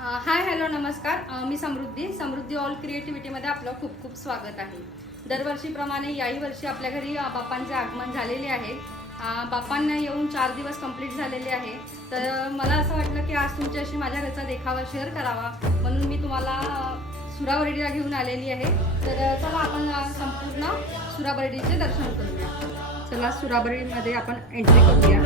Hi hello नमस्कार. मी समृद्धी all क्रिएटिव्हिटीमध्ये आपलं खूप खूप स्वागत आहे. दरवर्षीप्रमाणे याही वर्षी आपल्या घरी बाप्पांचे आगमन झालेले आहे. बाप्पांना येऊन 4 दिवस कंप्लीट झालेले आहे. तर मला असं वाटलं की आज तुमच्याशी माझ्या घरचा देखावा शेअर करावा, म्हणून मी तुम्हाला सुराबर्डीला घेऊन आलेली आहे. तर चला आपण संपूर्ण सुराबर्डीचे दर्शन करूया. चला सुराबर्डीमध्ये आपण एंट्री करूया.